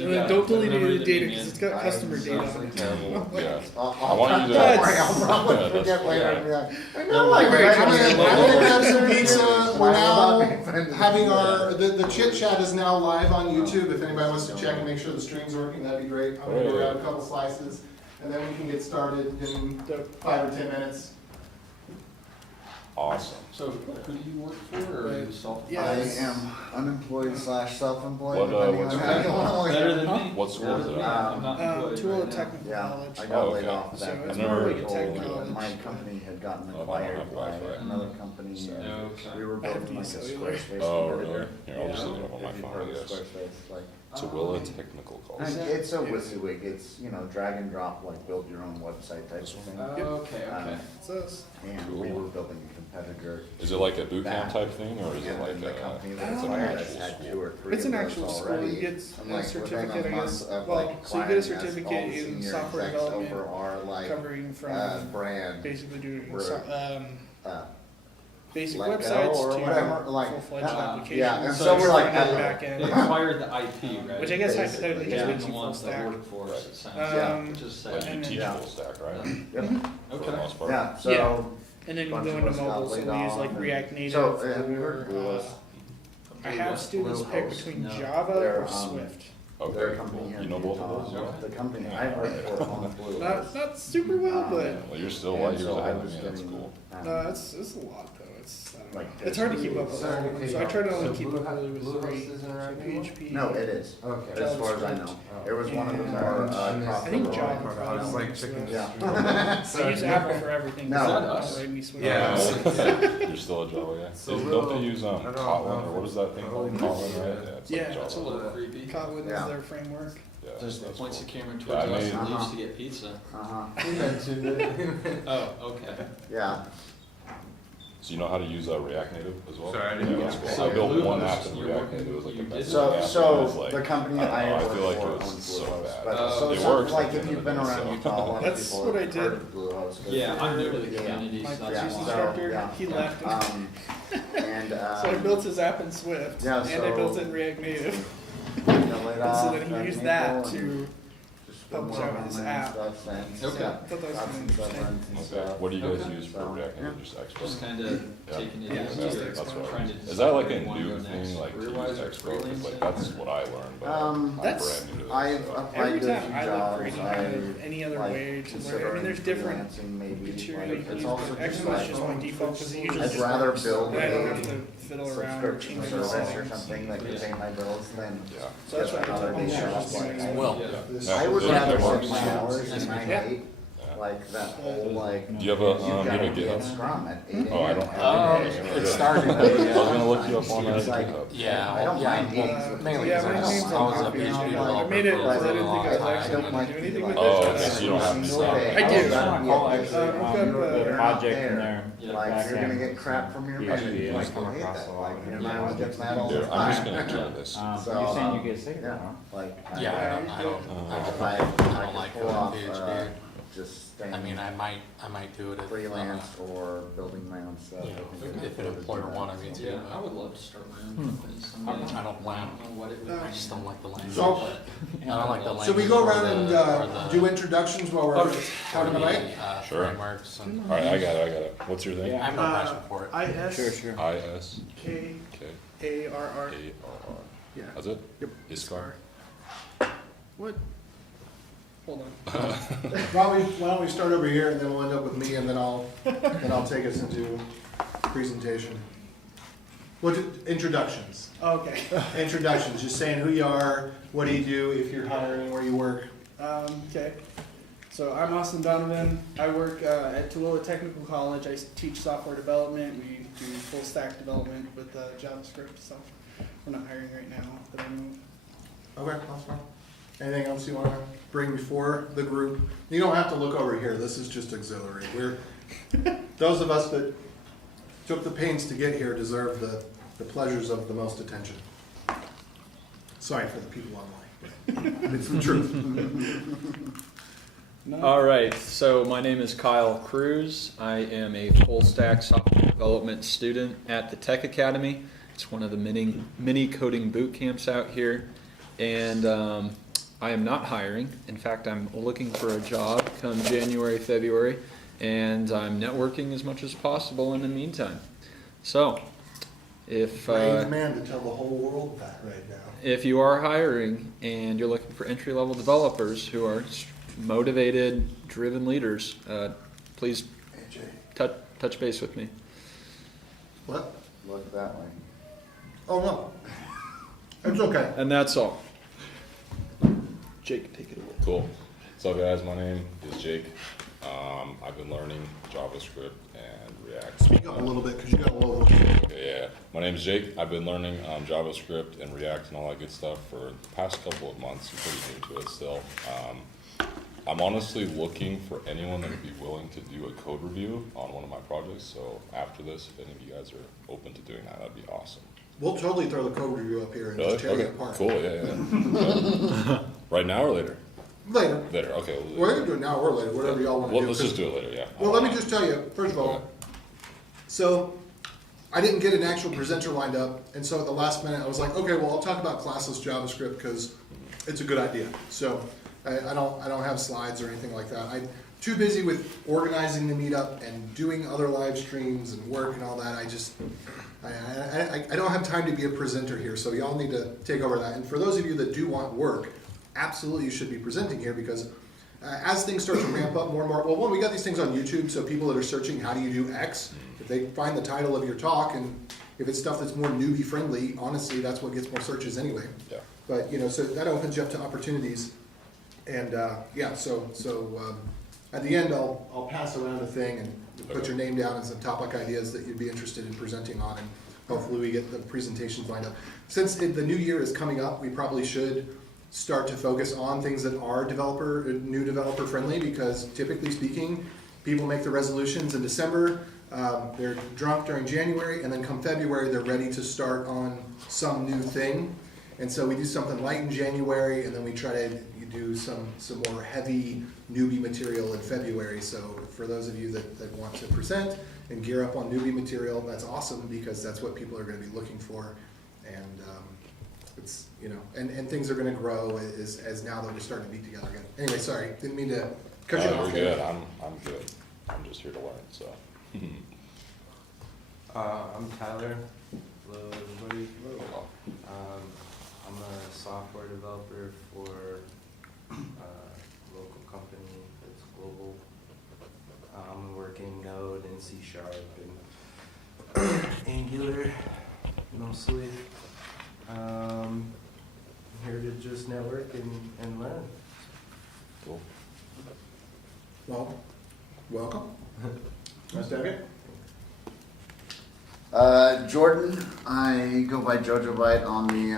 And then don't delete any of the data because it's got customer data on it. Yeah. I want you to. I'll probably forget later and be like, I know I read I'm gonna grab some pizza. We're now it. having the Chit-Chat is now live on YouTube. If anybody wants to check and make sure the stream's working, that'd be great. I'm gonna go grab a couple slices and then we can get started in 5 or 10 minutes. Awesome. So, who do you work for, or are you self? Yeah. I am unemployed / self-employed, What, depending what's on how you want to look at Better it. than me. What school Better is than it? me. I'm not employed Tool right of now. Technical Yeah, College. I got Oh, laid okay. off So that. it's I've never more like a heard tech of college. My company had gotten Oh, acquired I don't by have Wi-Fi. another company. So- And Okay. we were I have building like a cellular. Squarespace Oh, competitor. really? Here, I'll just Yeah. look it up on my If you've phone, heard I of guess. Squarespace, like, Tooele Technical College. and it's a WYSIWYG. It's, drag and drop, like build your own website type of thing. Okay, okay. It's us. And we were building a competitor. Is it like a boot camp type thing, or is it And like then the company a? that It's an acquired actual us had school. 2 or 3 It's an of those actual school. already. You get I'm a like, certificate, within a I month guess. of, Well, like, so you get a acquiring us, certificate all in senior software execs development, over our, like, covering from brand basically doing were, basic let go websites or to whatever, like, full-fledged applications. yeah, and So so we're like, front end, that- back They end, acquired the IP, right? which I guess Basically, hypothetically yeah. just And makes the you full ones that stack. work for us, it sounds Yeah. which is Like sad. you teach Yeah. full stack, right? yep, For the Okay. most part. yeah, so. Yeah. And then you bunch go of into us got mobile, so laid we use off like and- React Native So, have you heard or, Bluehost? I have students pick Bluehost. between No. Java They're, or Swift. They're a Okay, company cool. here You in know both of Utah. those? The company I work for on Bluehost. Not super well, but Well, you're still And light years so I ahead of was me, that's getting, cool. it's a lot though. It's I don't know. Like It's hard to keep up with all of them. So I try to only So keep up really with Bluehost 3. isn't So around anymore? PHP. No, it is, Okay. as far as I know. It was one of the more, I think profitable. Java It's probably like Swift. chicken. Yeah. I use Apple for everything. No. Is that so us? I need Swift. Yeah. You're still a Java guy? So Don't they we'll- use I don't know. Kotlin, or what is that thing called? Oh, Kotlin, right? It's like Yeah, Java. It's a little creepy. Kotlin Yeah. is their framework. Yeah, Just that's points the cool. camera Yeah, towards I us mean- and leaves to get pizza. Uh-huh, You mentioned it. Oh, okay. yeah. So you know how to use React Native as well? Sorry, I didn't Yeah, get that's it. cool. I built Bluehost, one app in you're React working- Native, it was like you the did best So, app, and it so was like, the company I don't I know, I work feel like for it was owns so Bluehost. bad. But Oh, so it some- works, like but if then you've been it's around so- Utah, a lot of That's people what I have did. heard of Bluehost. 'cause Yeah, I'm new to the Yeah. community, My so Yeah, teaching so, instructor, yeah. he left. And, So I built his app in Swift, Yeah, and I so- built it in React Native. got laid And off, so then got he used an that April, to and just been publish working out his on my own app. stuff since. Okay. Yeah, I thought that was got kind some of interesting. severance and Okay, stuff. what do you guys Okay. use for So, React yeah. Native, just Expo? just kind of Yeah. taking it Yeah, easy. just or Expo. That's what trying I to Is that like a decide where you new wanna go thing, next, like to use career-wise or Expo? 'Cause, like freelancing? that's what I learned, but I'm That's- brand new to I've this, so. applied Every to a time few I look for jobs, any other way to learn, I considering mean, there's different freelancing maybe, material like, you can it's use, also but just Expo is like, just my default because it usually I'd just rather works. build And I don't a have to fiddle around or change subscription my service or settings. something that could pay my bills than Yeah. So that's what I another told day you. job. Like, Well, Yeah. Yeah. I would Yeah. rather Yeah. work my hours and I Yeah. hate, like, that whole, like, Do you have a, you've you have gotta a be at GitHub? Scrum at 8 Oh, I a.m. don't have Oh, it. it started. I was gonna look you up on It's like- GitHub. Yeah, I don't yeah, mind well, meetings with mainly Yeah, because my I name's was on a copy. PhD I developer made it for because I a didn't long think I was time. actually I going don't to do like anything with to, it. Oh, but okay, so you don't have any No sound. way. I do. I've gotta be Call at I've this. got You're not project in there. there. Yeah. Like, you're gonna backend. get crap from your PhD, buddy. yeah. Like, Come I hate across that. a lot Like, of your people. mind gets mad all the Dude, I'm just time. gonna join this. So, You're saying you get sick Yeah, of it, huh? like. Yeah, I don't If I don't like pull doing off, PhD. just I mean, staying I might do it if, freelance or building my own stuff. you know, I think if an employer wanted me to. Yeah, I would love to start my own company someday. I don't plan. know what it would I just don't like the language. So- I don't like the language. So we go or around the- and or the- do introductions while we're Okay. talking or about the, it. Sure. frameworks and Alright, I got it. What's your thing? I have no passion for it. Sure, sure. ISKARR. I-S-K-A-R-R. Yeah. That's it? Yep. Iskar? What? Hold on. Why don't we start over here and then we'll end up with me and then I'll take us into presentation. What, introductions. Okay. Introductions, just saying who you are, what do you do, if you're hiring, where you work. Okay. So I'm Austin Donovan. I work at Tooele Technical College. I teach software development. We do full stack development with JavaScript. So we're not hiring right now, but I know. Okay, that's fine. Anything else you want to bring before the group? You don't have to look over here, this is just auxiliary. Those of us that took the pains to get here deserve the pleasures of the most attention. Sorry for the people online, but it's the truth. No. All right, so my name is Kyle Cruz. I am a full stack software development student at the Tech Academy. It's one of the many coding boot camps out here. And I am not hiring. In fact, I'm looking for a job come January, February, and I'm networking as much as possible in the meantime. So, if Brave man to tell the whole world that right now. if you are hiring and you're looking for entry-level developers who are motivated, driven leaders, please touch base with me. What? Look that way. Oh, no. It's okay. And that's all. Jake, take it away. Cool. What's up, guys? My name is Jake. I've been learning JavaScript and React. Speak up a little bit, because you got a low voice. Okay, yeah. My name is Jake. I've been learning JavaScript and React and all that good stuff for the past couple of months. I'm pretty new to it still. I'm honestly looking for anyone that would be willing to do a code review on one of my projects. So after this, if any of you guys are open to doing that, that'd be awesome. We'll totally throw the code review up here and Really? just tear Okay. it apart. Cool. Yeah. Right now or later? Later. Later. Okay. We're gonna do it now or later, whatever y'all wanna Well, do. let's just do it later. Yeah. Well, let me just tell you, first of all, Okay. so I didn't get an actual presenter lined up, and so at the last minute, I was like, okay, well, I'll talk about classless JavaScript because it's a good idea. So I don't have slides or anything like that. I'm too busy with organizing the meetup and doing other live streams and work and all that. I don't have time to be a presenter here, so y'all need to take over that. And for those of you that do want work, absolutely you should be presenting here because as things start to ramp up more and more, well, one, we got these things on YouTube, so people that are searching how do you do X, if they find the title of your talk, and if it's stuff that's more newbie friendly, honestly, that's what gets more searches anyway. Yeah. But, so that opens you up to opportunities. And, at the end, I'll pass around a thing and put your name down and some topic ideas that you'd be interested in presenting on, and hopefully we get the presentations lined up. Since the new year is coming up, we probably should start to focus on things that are new developer friendly, because typically speaking, people make the resolutions in December, they're drunk during January, and then come February, they're ready to start on some new thing. And so we do something light in January, and then we try to do some more heavy newbie material in February. So for those of you that want to present and gear up on newbie material, that's awesome, because that's what people are going to be looking for. And it's, and things are going to grow as now that we're starting to be together again. Anyway, sorry, didn't mean to cut you off. We're good. I'm good. I'm just here to learn. So. I'm Tyler. Hello, everybody. I'm a software developer for a local company that's global. I'm working Node and C# and Angular mostly. I'm here to just network and learn. Cool. Well, welcome. Nice to have you. Jordan, I go by Jojo Byte on the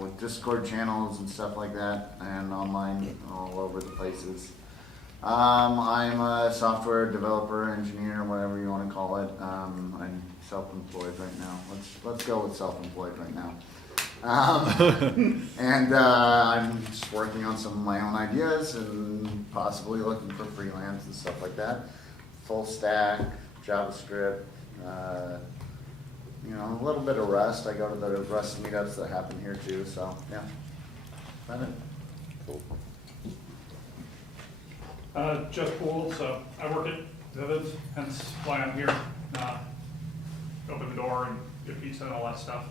with Discord channels and stuff like that, and online all over the places. I'm a software developer, engineer, whatever you want to call it. I'm self-employed right now. Let's go with self-employed right now. And I'm just working on some of my own ideas and possibly looking for freelance and stuff like that. Full stack, JavaScript. A little bit of Rust. I go to the Rust meetups that happen here too, so yeah. That's it. Cool. Jeff Poole, so I work at Vivid, hence why I'm here. Open the door and get pizza and all that stuff.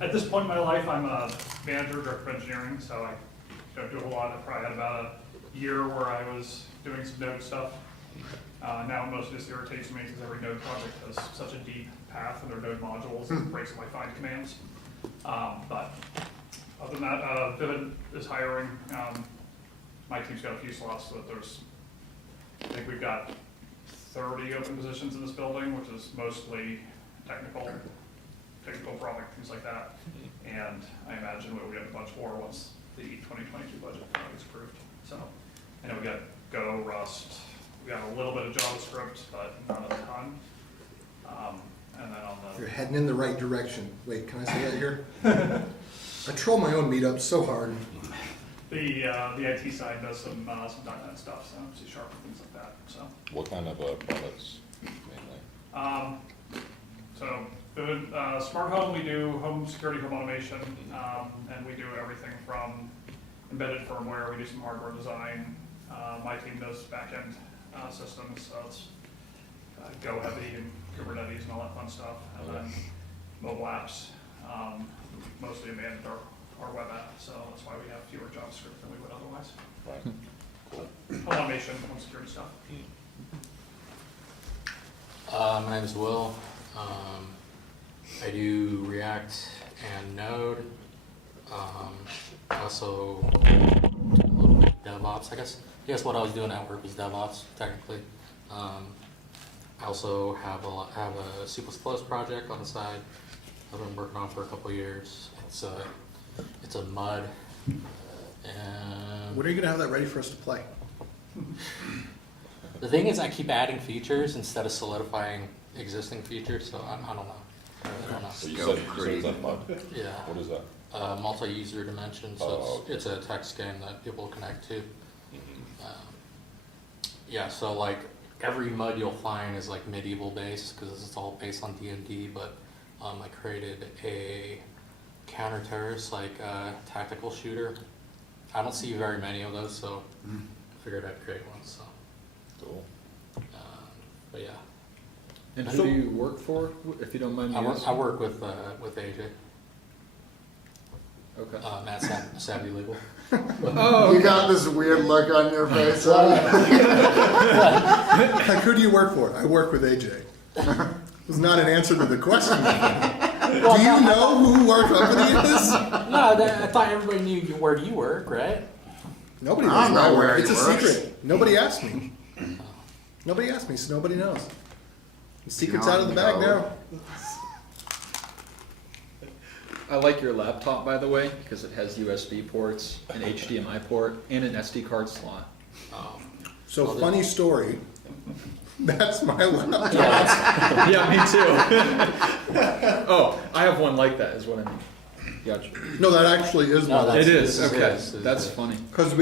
At this point in my life, I'm a manager, director of engineering, so I don't do a whole lot. I probably had about a year where I was doing some Node stuff. Now most of this irritates me because every Node project has such a deep path in their Node modules and breaks my find commands. But other than that, Vivid is hiring. My team's got a few slots, so that I think we've got 30 open positions in this building, which is mostly technical product, things like that. And I imagine we'll get a bunch more once the 2022 budget is approved. So I know we got Go, Rust. We got a little bit of JavaScript, but not a ton. And then on the... You're heading in the right direction. Wait, can I say that here? I troll my own meetups so hard. The IT side does some .NET stuff, so C# and things like that. So. What kind of products mainly? So Smart Home, we do home security, home automation, and we do everything from embedded firmware. We do some hardware design. My team does back-end systems, so it's Go heavy and Kubernetes and all that fun stuff. And then mobile apps, mostly abandoned our web app, so that's why we have fewer JavaScript than we would otherwise. Right. Cool. Automation, home security stuff. My name is Will. I do React and Node. Also do a little bit of DevOps, I guess. I guess what I was doing at work was DevOps, technically. I also have a C++ project on the side I've been working on for a couple of years. It's a mud. And When are you gonna have that ready for us to play? the thing is, I keep adding features instead of solidifying existing features, so I don't know. I don't know. So you Go said crazy. that mud. Yeah. What is that? Multi-user dimension, so Oh, okay. it's a text game that people connect to. Mhm. Yeah, so like every mud you'll find is like medieval based because it's all based on D&D, but I created a counter-terrorist like tactical shooter. I don't see very many of those, so I figured I'd create one. So, Cool. but yeah, And So- who do you work for, if you don't mind me asking? I work with AJ, Okay. Matt Savvy Legal. Oh, You got this weird look on your face. Like, who do you work for? I work with AJ. It was not an answer to the question. Do you know who our company is? No, I thought everybody knew where you work, right? Nobody I knows don't where I know work. where It's he a works. secret. Nobody asked me. Nobody asked me, so nobody knows. The secret's out of the bag now. I like your laptop, by the way, because it has USB ports, an HDMI port, and an SD card slot. So Well, funny story. That's my laptop. Yeah, me too. Oh, I have one like that, is what I mean. Gotcha. No, that actually is No, my that's- It this is, is okay, his, that's funny. Because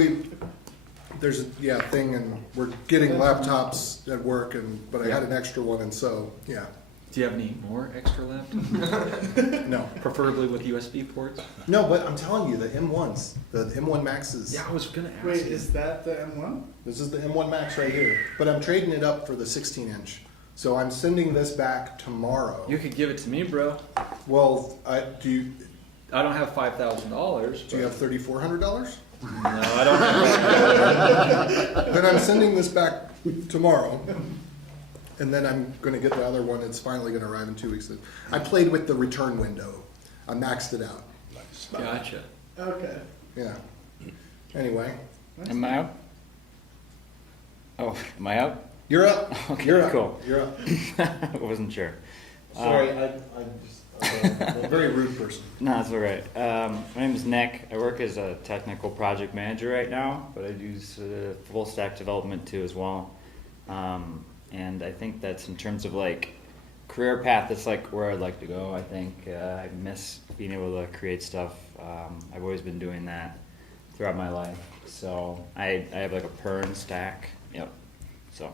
there's a thing, and we're getting laptops at work, but I had an extra one, and so, yeah, Do you have any more extra laptops? no. Preferably with USB ports? No, but I'm telling you, the M1s, the M1 Maxes. Yeah, I was gonna ask. Wait, you. is that the M1? This is the M1 Max right here, but I'm trading it up for the 16-inch. So I'm sending this back tomorrow. You could give it to me, bro. Well, do you I don't have $5,000. do you have $3,400? No, I don't have. Then I'm sending this back tomorrow, and then I'm going to get the other one. It's finally going to arrive in 2 weeks. I played with the return window. I maxed it out. Nice. Gotcha. Okay. Yeah. Anyway, Am I up? Oh, am I up? you're up. Okay, You're up. cool. You're up. I wasn't sure. Sorry, I'm a very rude person. No, that's all right. My name is Nick. I work as a technical project manager right now, but I do full stack development too as well. And I think that's in terms of like career path, that's like where I'd like to go. I think I miss being able to create stuff. I've always been doing that throughout my life. So I have like a Pern stack. Yep. So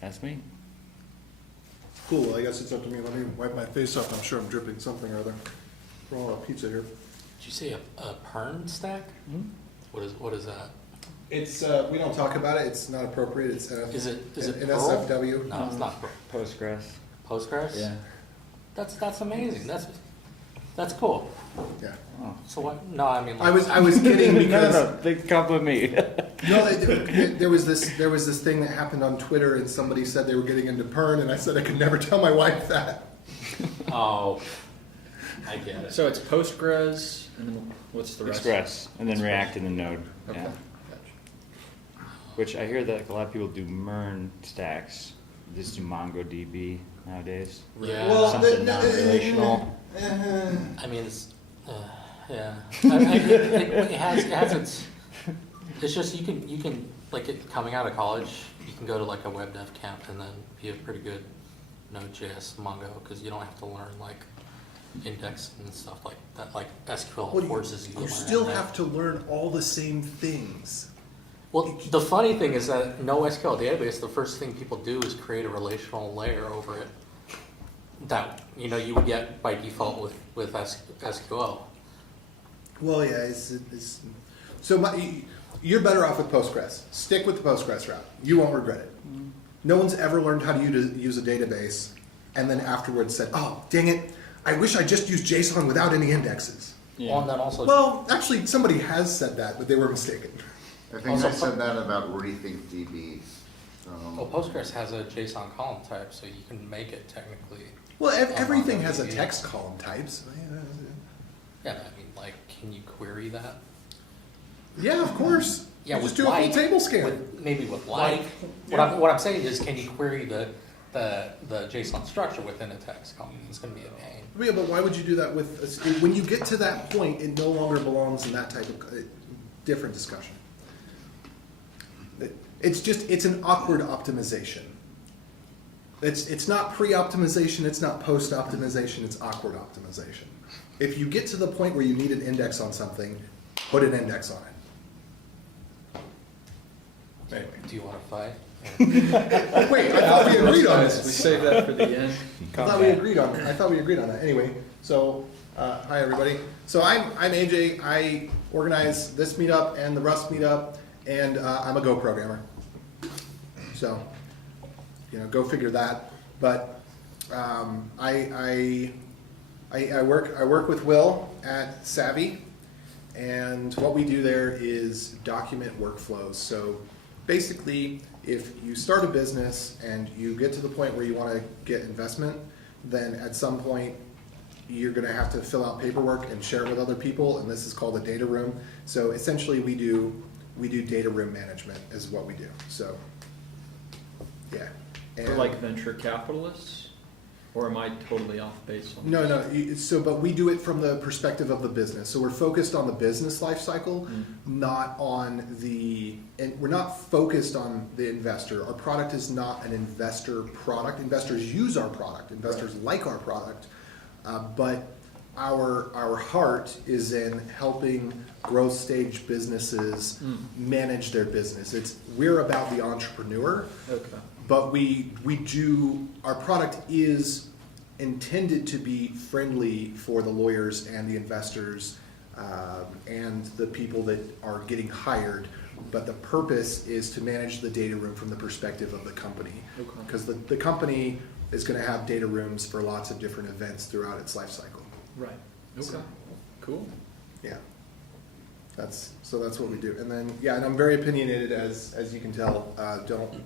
that's me. Cool. I guess it's up to me. Let me wipe my face off. I'm sure I'm dripping something or other. We're all out pizza here. Did you say a Pern stack? What is that? It's we don't talk about it. It's not appropriate. It's Is it an Perl? SFW. No, it's not Postgres. Postgres. Yeah. That's amazing. That's cool. Yeah. So what? No, I mean. I was kidding because No, big compliment me. no, there was this thing that happened on Twitter, and somebody said they were getting into Pern, and I said I could never tell my wife that. Oh, I get it. So it's Postgres, and then what's the rest? Express, and then React, and then Node. Okay. Yeah. Which I hear that a lot of people do MERN stacks. Just do MongoDB nowadays. Yeah. Well, Something non-relational. I mean, it's yeah. It has its. It's just you can like coming out of college, you can go to like a web dev camp and then be a pretty good Node.js Mongo because you don't have to learn like index and stuff like that. Like SQL forces you to learn. You still that. have to learn all the same things. Well, the funny thing is that no SQL database, the first thing people do is create a relational layer over it that you would get by default with SQL. Well, yeah, so you're better off with Postgres. Stick with the Postgres route. You won't regret it. No one's ever learned how to use a database and then afterwards said, oh, dang it, I wish I just used JSON without any indexes. Well, and then also, Well, actually, somebody has said that, but they were mistaken. I think Also, I said that about Rethink DB. well, Postgres has a JSON column type, so you can make it technically. Well, everything has a text column types. Yeah, I mean, like, can you query that? Yeah, of course. Yeah, You with just do a full like, table scan. maybe with like. What I'm saying is, can you query the JSON structure within a text column? It's going to be a pain. Yeah, but why would you do that with, when you get to that point, it no longer belongs in that type of, different discussion. It's an awkward optimization. It's not pre-optimization, it's not post-optimization, it's awkward optimization. If you get to the point where you need an index on something, put an index on it. Anyway. Do you want to fight? Wait, I thought we agreed on We this. save that for the end. I thought we agreed on that. Anyway, so, hi everybody. So I'm AJ. I organize this meetup and the Rust meetup, and I'm a Go programmer. So, go figure that. But I work with Will at Savvy, and what we do there is document workflows. So basically, if you start a business and you get to the point where you want to get investment, then at some point you're going to have to fill out paperwork and share it with other people, and this is called a data room. So essentially we do data room management is what we do. So yeah. For like venture capitalists? Or am I totally off base on No, this? but we do it from the perspective of the business. So we're focused on the business life cycle, not on and we're not focused on the investor. Our product is not an investor product. Investors use our product. Investors like our product. But our heart is in helping growth stage businesses manage their business. We're about the entrepreneur. Okay. But our product is intended to be friendly for the lawyers and the investors and the people that are getting hired. But the purpose is to manage the data room from the perspective of the company. Because the company is going to have data rooms for lots of different events throughout its life cycle. Right. Okay. So, Cool. yeah. That's what we do. And then, and I'm very opinionated, as you can tell.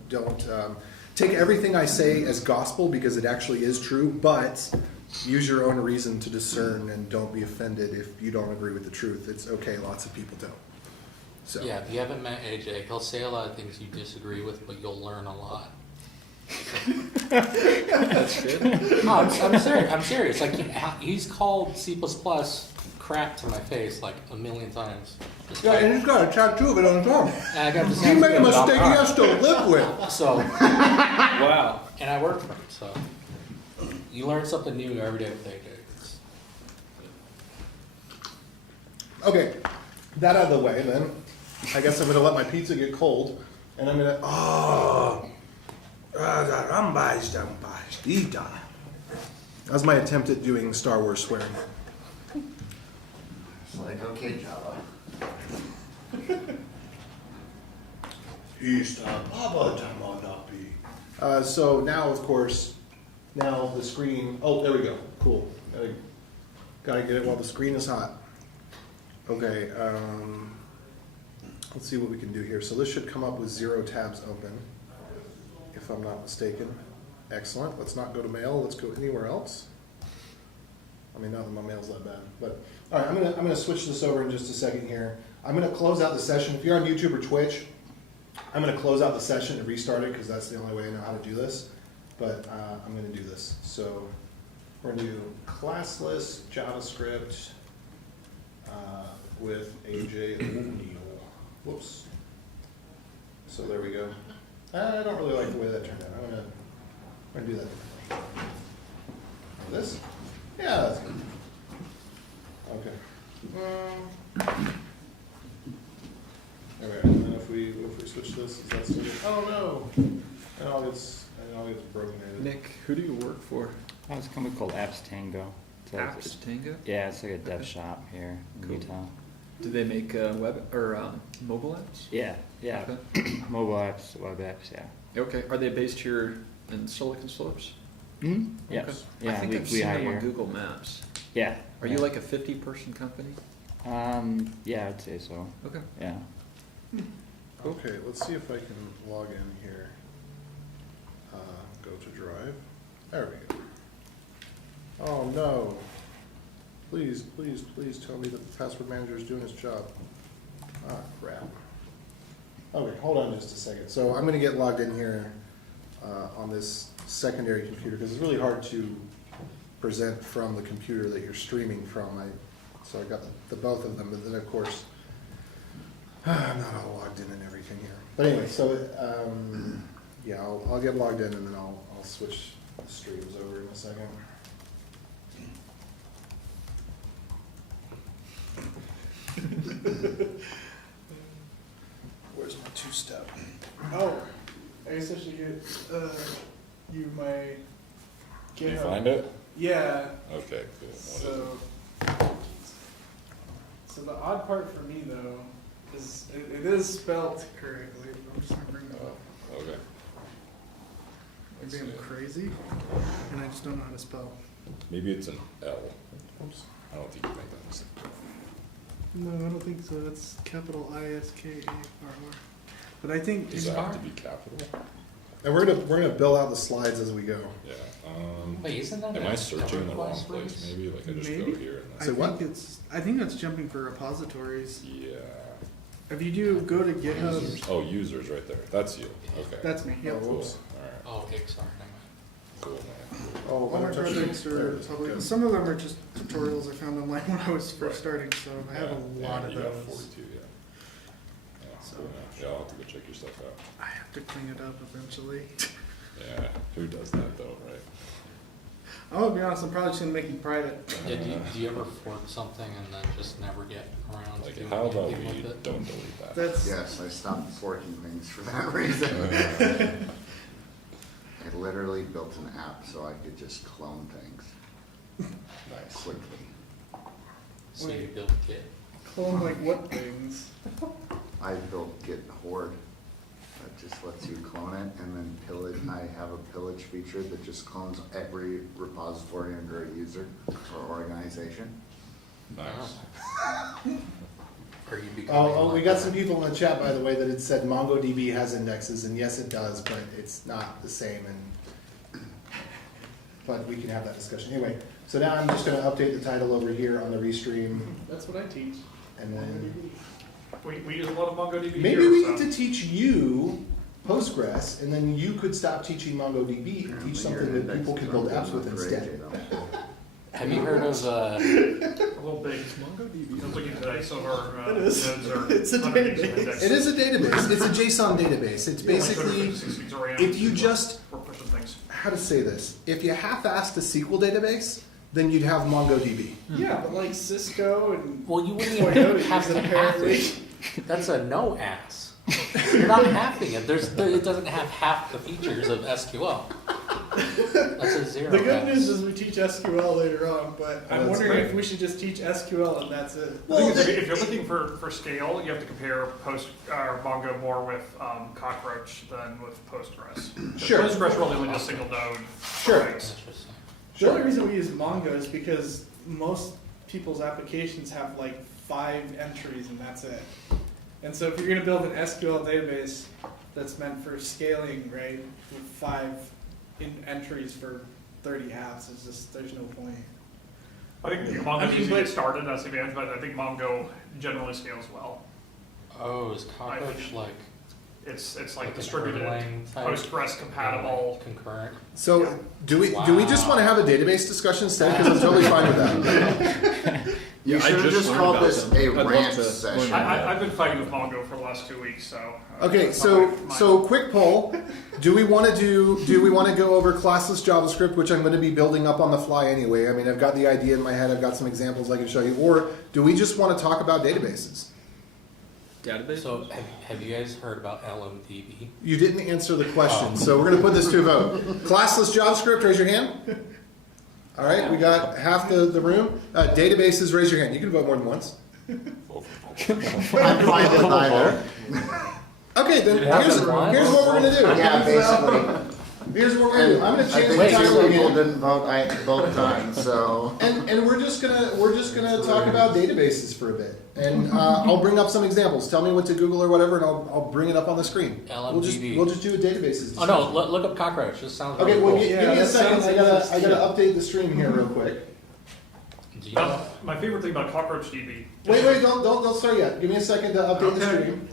Don't take everything I say as gospel, because it actually is true, but use your own reason to discern, and don't be offended if you don't agree with the truth. It's okay, lots of people don't. So. Yeah, if you haven't met AJ, he'll say a lot of things you disagree with, but you'll learn a lot. That's good. No, I'm serious. Like, he's called C++ crap to my face like a million times. And he's got a tattoo of it on his arm. And I got the He same made a thing about mistake he art. has to live with. So, Wow. and I work for him, so you learn something new every day with AJ. Okay, that out of the way then. I guess I'm going to let my pizza get cold, and I'm going to, that was my attempt at doing Star Wars swearing. It's like, okay, Java. So now, of course, the screen, there we go, cool. Gotta get it while the screen is hot. Okay, let's see what we can do here. So this should come up with 0 tabs open, if I'm not mistaken. Excellent, let's not go to mail, let's go anywhere else. I mean, not that my mail's that bad, but, all right, I'm gonna switch this over in just a second here. I'm gonna close out the session. If you're on YouTube or Twitch, I'm gonna close out the session and restart it, because that's the only way I know how to do this. But I'm gonna do this. So we're gonna do classless JavaScript with AJ O'Neill. Whoops. So there we go. I don't really like the way that turned out. I'm gonna do that differently. This? Yeah, that's good. Okay. All right, and then if we switch this, is that still good? Oh no! It all gets broken in. Nick, who do you work for? Oh, it's a company called Apps Tango. It's like- Apps Tango? Yeah, it's like a dev shop here in Cool. Utah. Do they make web or mobile apps? Yeah, yeah. Okay. Mobile apps, web apps, yeah. Okay. Are they based here in Silicon Slopes? Hmm? Okay. Yes. Yeah, I think I've we seen them on hire. Google Maps. Yeah. Are you like a 50-person company? Yeah, I'd say so. Okay. Yeah. Okay, let's see if I can log in here. Go to Drive. There we go. Oh no. Please, please, please tell me that the password manager is doing his job. Ah, crap. Okay, hold on just a second. So I'm gonna get logged in here on this secondary computer, because it's really hard to present from the computer that you're streaming from. So I got the both of them, but then of course, I'm not all logged in and everything here. But anyway, so yeah, I'll get logged in and then I'll switch the streams over in a second. Where's my two-step? Oh, I guess I should get you my Can you GitHub. find it? Yeah. Okay, cool. What is it? So the odd part for me though is it is spelled correctly. I'm just gonna bring it up. Oh, okay. Maybe I'm crazy and I just don't know how to spell. Maybe it's an L. Oops. I don't think you make that mistake. No, I don't think so. That's capital ISKARR. But I think Does it have to be capital? And we're gonna build out the slides as we go. Yeah. Wait, isn't that Am a I searching in the wrong enterprise place? release? Maybe like I just Maybe. go here and I Say then. what? I think that's jumping for repositories. Yeah. If you do go to GitHub, Users. Oh, users right there. That's you. Okay. that's me. Yep. Cool. Whoops. Alright. Oh, okay, sorry. never Cool, man. Oh, All my projects There are it is. public. Okay. Some of them are just tutorials I found online when I was Right. first starting, so I have a lot of you got those. 42, yeah. Yeah, So- cool, man. Yeah, I'll have to go check your stuff out. I have to clean it up eventually. Yeah, who does that though, right? I'm gonna be honest, I'm probably just gonna make it private. Yeah, do you ever fork something and then just never get around to Like, doing how about anything we with it? don't delete that? That's Yes, I stopped forking things for that reason. I literally built an app so I could just clone things Nice. quickly. So you Wait. build Git. clone like what things? I built Git Horde that just lets you clone it and then pillage. I have a pillage feature that just clones every repository under a user or organization. Nice. Are you becoming Oh, we like got a- some people in the chat, by the way, that had said MongoDB has indexes, and yes, it does, but it's not the same, but we can have that discussion. Anyway, so now I'm just gonna update the title over here on the restream, That's what I teach. and then We use a lot of MongoDB here, maybe we so- need to teach you Postgres, and then you could stop teaching MongoDB and teach something that people can build apps with instead. Have you heard of, A little big. I was looking today, so our It is. nodes are It's a underneath database. index. It is a database, it's a JSON database, it's Yeah, like basically, 256 gigs of RAM. if you just, We're pushing things. how to say this, if you half-assed a SQL database, then you'd have MongoDB. Yeah, but like Cisco and well, you wouldn't Toyota even have use to it half apparently. it. That's a no ass. You're not halving it. It doesn't have half the features of SQL. That's a zero. The good ass. news is we teach SQL later on, but I'm That's wondering great. if we should just teach SQL and that's it. The thing is, if you're looking for scale, you have to compare Mongo more with Cockroach than with Postgres. Sure. Postgres really only does single node. Sure. things. Interesting. The only reason we use Mongo is because most people's applications have like 5 entries and that's it. And so if you're gonna build an SQL database that's meant for scaling, right, with 5 entries for 30 apps, it's just, there's no point. I think Mongo's easy to get started, that's the advantage, but I think Mongo generally scales well. Oh, is Cockroach like It's an like distributed, Erlang type, Postgres compatible. concurrent? So, do we just want to have a database discussion instead? Because I'm totally fine with that. You Yeah, I should have just just learned called about this them. a I'd love rant to session. learn I've been fighting with Mongo for the last 2 weeks, so. Okay, it's not my- so quick poll. Do we want to go over classless JavaScript, which I'm going to be building up on the fly anyway? I mean, I've got the idea in my head. I've got some examples I can show you. Or do we just want to talk about databases? Database? So have you guys heard about LMDB? You didn't answer the question, so we're going to put this to a vote. Classless JavaScript, raise your hand. All right, we got half the room. Databases, raise your hand. You can vote more than once. I'm fine with either. Okay, then Yeah, here's that's fine. what we're gonna do. Yeah, basically. Here's what we're gonna do. I'm gonna I change the think title two people again. didn't vote both times, so. And we're just gonna talk about databases for a bit, and I'll bring up some examples. Tell me what to Google or whatever, and I'll bring it up on the screen. LMDB. We'll just do a databases. Oh no, look up cockroach. This sounds Okay, really well, cool. give me a that second. sounds I gotta update the stream here real quick. Do you know? My favorite thing about Cockroach DB. Wait, don't start yet. Give me a second to update the stream.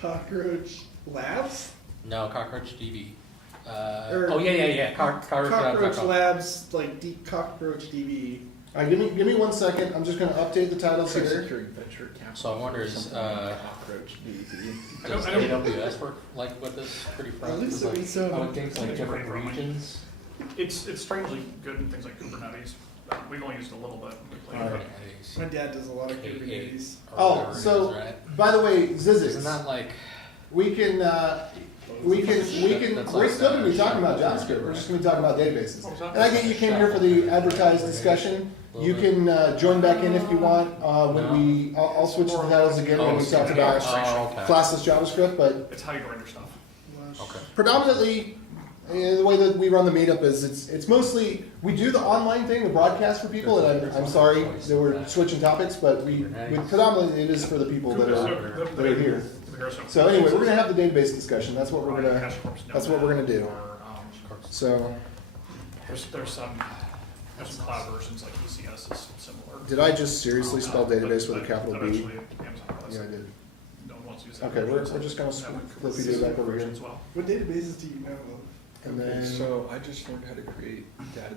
Cockroach Labs? No, cockroach DB. Or- Oh yeah. Cockroach. Cockroach Labs, like Cockroach DB. All right, give me 1 second. I'm just gonna update the titles here. Security Venture Capital. So I wonder is Cockroach DB. does AWS work like with this pretty At front? least Like, it's so. I would think like different regions. It's strangely good in things like Kubernetes. We've only used it a little bit. We played All with right. it. My dad does a lot of Kubernetes. Oh, so by the way, isn't Zizix, that like we can. That's We're like, still gonna be talking about JavaScript. We're just gonna be talking about databases. What was that? And I get you came here for the advertised discussion. You can join back in if you want. I'll switch the titles again when we talk about okay. classless JavaScript, but It's how you render stuff. Okay. predominantly the way that we run the meetup is it's mostly we do the online thing, the broadcast for people, and I'm sorry that we're switching topics, but we predominantly it is for the people that are here. So anyway, we're gonna have the database discussion. That's what we're gonna do. So There's some cloud versions like ECS is similar. did I just seriously spell database with a capital B? Eventually, Amazon does. Yeah, I did. No one wants to use that. Okay, we're just gonna flip you back over here. As well. What databases do you know? And then So I just learned how to create databases